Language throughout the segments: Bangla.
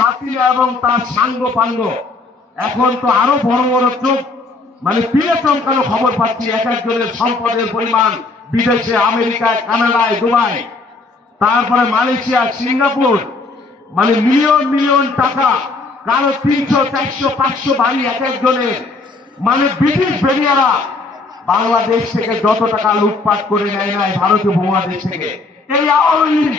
হাসিনা এবং তার সাঙ্গ পাঙ্গ এখন তো আরো বড় বড় চোখ পিড়ে চমকানো খবর পাচ্ছি। এক একজনের সম্পদের পরিমাণ বিদেশে, আমেরিকায়, কানাডায়, দুবাই, তারপরে মালয়েশিয়া, সিঙ্গাপুর, মিলিয়ন মিলিয়ন টাকা, কারো 300, 400, 500 বাড়ি এক একজনের। ব্রিটিশ বেরিয়ারা বাংলাদেশ থেকে যত টাকা লুটপাট করে নেয় নাই ভারতীয় উপমহাদেশ থেকে, এই আওয়ামী লীগ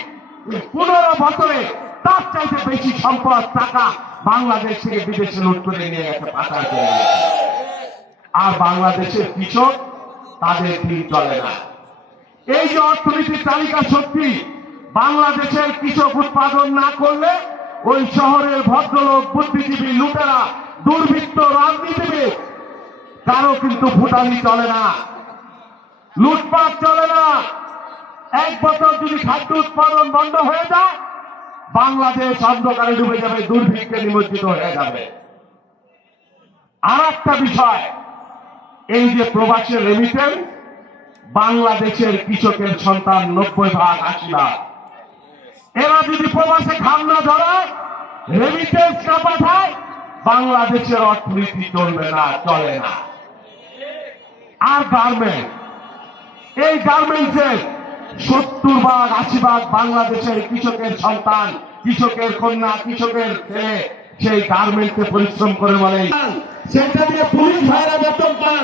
15 বছরে তার চাইতে বেশি সম্পদ, টাকা বাংলাদেশ থেকে বিদেশে লুট করে নিয়ে গেছে, পাচার করে নিয়েছে। আর বাংলাদেশের কৃষক, তাদের দিন চলে না। এই যে অর্থনীতির তালিকা সত্যি, বাংলাদেশের কৃষক উৎপাদন না করলে ওই শহরের ভদ্রলোক, বুদ্ধিজীবী, লুটেরা, দুর্বৃত্ত, রাজনীতিবিদ কারো কিন্তু ফুটানি চলে না, লুটপাট চলে না। এক বছর যদি খাদ্য উৎপাদন বন্ধ হয়ে যায়, বাংলাদেশ অন্ধকারে ডুবে যাবে, দুর্ভিক্ষে নিমজ্জিত হয়ে যাবে। আর একটা বিষয়, এই যে প্রবাসী রেমিটেন্স, বাংলাদেশের কৃষকের সন্তান 90% 80%। এরা যদি প্রবাসে খামনা ধরায়, রেমিটেন্স না পাঠায়, বাংলাদেশের অর্থনীতি চলবে না, চলে না। আর গার্মেন্ট, এই গার্মেন্টসের 70% 80% বাংলাদেশের কৃষকের সন্তান, কৃষকের কন্যা, কৃষকের ছেলে সেই গার্মেন্টসে পরিশ্রম করে বলে। সেটা দিয়ে পুলিশ ভাইরা বেতন পান,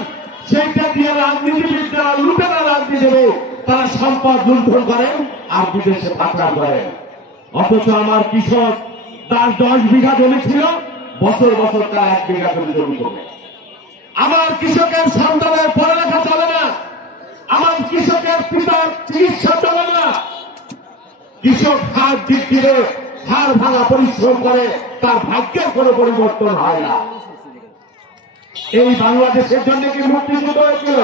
সেইটা দিয়ে রাজনীতিবিদরা, লুটেরা রাজনীতি দেবে, তারা সম্পদ লুণ্ঠন করেন আর বিদেশে পাচার করেন। অথচ আমার কৃষক, তার 10 বিঘা জমি ছিল, বছর বছর তার 1 বিঘা করে জমি করবে। আমার কৃষকের সন্তানের পড়ালেখা চলে না, আমার কৃষকের পিতার চিকিৎসা চলে না। কৃষক হাত দিক দিয়ে হাড় ভাঙা পরিশ্রম করে, তার ভাগ্যের কোনো পরিবর্তন হয় না। এই বাংলাদেশের জন্য কি মুক্তিযুদ্ধ হয়েছিল?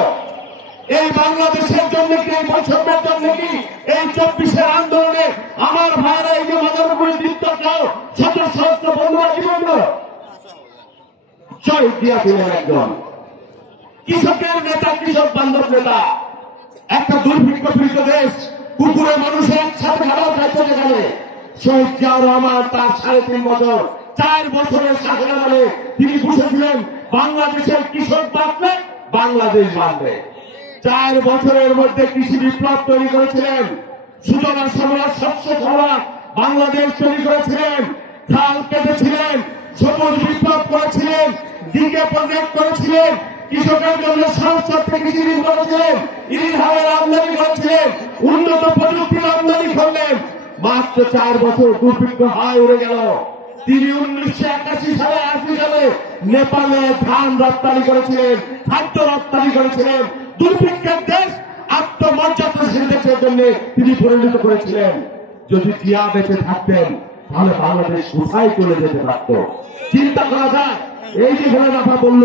এই বাংলাদেশের জন্য কি, এই বৈষম্যের জন্য কি, এই 24-এর আন্দোলনে আমার ভাইরা এই যে মাদারপুরের দীপ্তটাও শত সহস্র বন্ধুরা জীবন শহীদ দিয়েছিলেন একজন কৃষকের নেতা, কৃষক বান্ধব নেতা। একটা দুর্ভিক্ষ পীড়িত দেশ, কুকুরে মানুষের একসাথে খাবার খাইতে যেখানে, শহীদ জিয়াউর রহমান তার 3.5 বছর, 4 বছরের শাসনামলে তিনি বুঝেছিলেন বাংলাদেশের কৃষক বাঁচলে বাংলাদেশ বাঁচবে। 4 বছরের মধ্যে কৃষি বিপ্লব তৈরি করেছিলেন, সুজলা শ্যামলা শস্য শ্যামলা বাংলাদেশ তৈরি করেছিলেন, খাল কেটেছিলেন, সবুজ বিপ্লব করেছিলেন, দিকে প্রজেক্ট করেছিলেন, কৃষকের জন্য সংসদ থেকে কৃষি ঋণ করেছিলেন, ইরিনহামের আমদানি করেছিলেন, উন্নত প্রযুক্তির আমদানি করলেন। মাত্র 4 বছর দুর্ভিক্ষ হায় উড়ে গেল। তিনি 1981 সালে 80 সালে নেপালে ধান রপ্তানি করেছিলেন, খাদ্য রপ্তানি করেছিলেন। দুর্ভিক্ষের দেশ আত্মমর্যাদাশীল দেশের জন্য তিনি পরিণত করেছিলেন। যদি জিয়া বেঁচে থাকতেন, তাহলে বাংলাদেশ কোথায় চলে যেতে পারত? চিন্তা করা যায়। এই যে ভোলানাথা বলল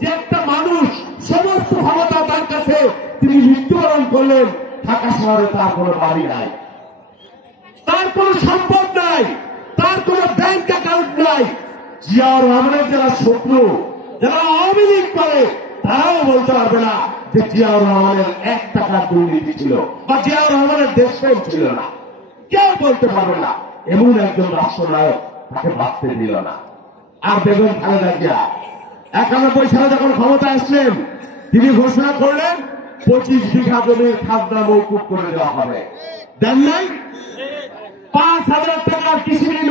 যে একটা মানুষ সমস্ত ক্ষমতা তার কাছে, তিনি মৃত্যুবরণ করলেন, ঢাকা শহরে তার কোনো বাড়ি নাই, তার কোনো সম্পদ নাই, তার কোনো ব্যাংক অ্যাকাউন্ট নাই। জিয়াউর রহমানের যারা শত্রু, যারা আওয়ামী লীগ করে, তারাও বলতে পারবে না যে জিয়াউর রহমানের 1 টাকার দুর্নীতি ছিল বা জিয়াউর রহমানের দেশপ্রেম ছিল না। কেউ বলতে পারবে না। এমন একজন রাষ্ট্রনায়ক তাকে বাঁচতে দিল না। আর বেগম খালেদা জিয়া 91 সালে যখন ক্ষমতা আসলেন, তিনি ঘোষণা করলেন 25 বিঘা জমির খাজনা মওকুফ করে দেওয়া হবে। দেন নাই? 5,000 টাকার কৃষি ঋণ